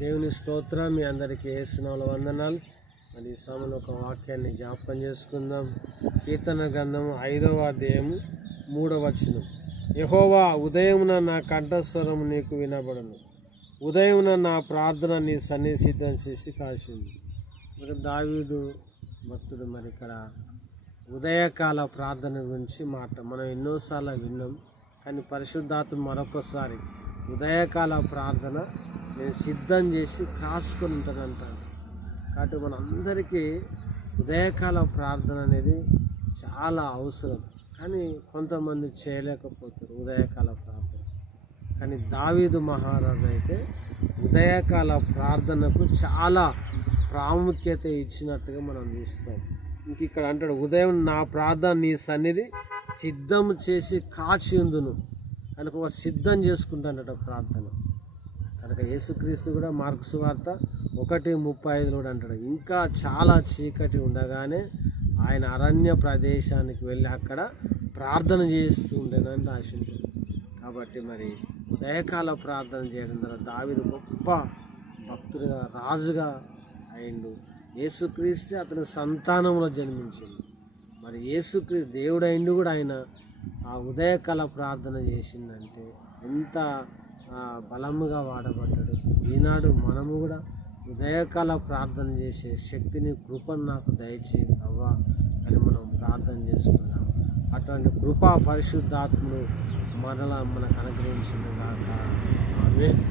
దేవుని స్తోత్రం. మీ అందరికీ యేసునామములో వందనాలు. మరి ఈ సమయంలో ఒక వాక్యాన్ని జ్ఞాపకం చేసుకుందాం. కీర్తన గ్రంథం 5వ అధ్యాయము 3వ వచనం. యెహోవా, ఉదయమున నా కంఠస్వరం నీకు వినబడును, ఉదయమున నా ప్రార్థన నీ సన్నిధి సిద్ధం చేసి కాసింది. మరి దావీదు భక్తుడు మరి ఇక్కడ ఉదయకాల ప్రార్థన గురించి మనం ఎన్నోసార్లు విన్నాం. కానీ పరిశుద్ధాత్మ మరొకసారి ఉదయకాల ప్రార్థన నేను సిద్ధం చేసి కాసుకొని ఉంటానంటాను. కాబట్టి మనందరికీ ఉదయకాల ప్రార్థన అనేది చాలా అవసరం. కానీ కొంతమంది చేయలేకపోతారు ఉదయకాల ప్రార్థన. కానీ దావీదు మహారాజు అయితే ఉదయకాల ప్రార్థనకు చాలా ప్రాముఖ్యత ఇచ్చినట్టుగా మనం చూస్తాం. ఇంక ఇక్కడ అంటాడు, ఉదయం నా ప్రార్థన నీ సన్నిధి సిద్ధం చేసి కాచి ఉందును కనుక సిద్ధం చేసుకుంటాడట ప్రార్థన. కనుక యేసుక్రీస్తు కూడా మార్కు సువార్త 1:35 కూడా అంటాడు, ఇంకా చాలా చీకటి ఉండగానే ఆయన అరణ్య ప్రదేశానికి వెళ్ళి అక్కడ ప్రార్థన చేస్తూ ఉండేనని రాసింది. కాబట్టి మరి ఉదయకాల ప్రార్థన చేయడం ద్వారా దావీదు గొప్ప భక్తుడిగా రాజుగా అయిండు. యేసుక్రీస్తే అతని సంతానంలో జన్మించింది. మరి యేసుక్రీస్తు దేవుడైండు కూడా ఆయన ఆ ఉదయకాల ప్రార్థన చేసిందంటే ఎంత బలముగా వాడబడ్డాడు. ఈనాడు మనము కూడా ఉదయకాల ప్రార్థన చేసే శక్తిని, కృపను నాకు దయచేయి అవ్వా అని మనం ప్రార్థన చేసుకున్నాం. అటువంటి కృపా పరిశుద్ధాత్ముడు మనకు అనుగ్రహించిన దాకా ఆమేన్.